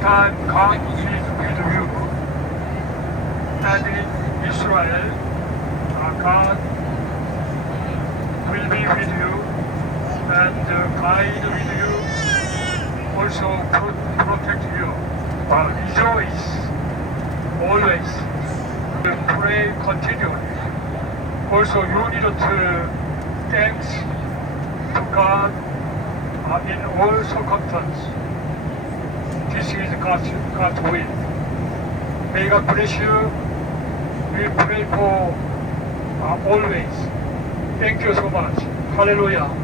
time God is with you. And in Israel, God will be with you and guide with you, also protect you. Rejoice always. Pray continually. Also, you need to thanks to God in all circumstances. This is God's will. May God bless you. We pray for always. Thank you so much. Hallelujah.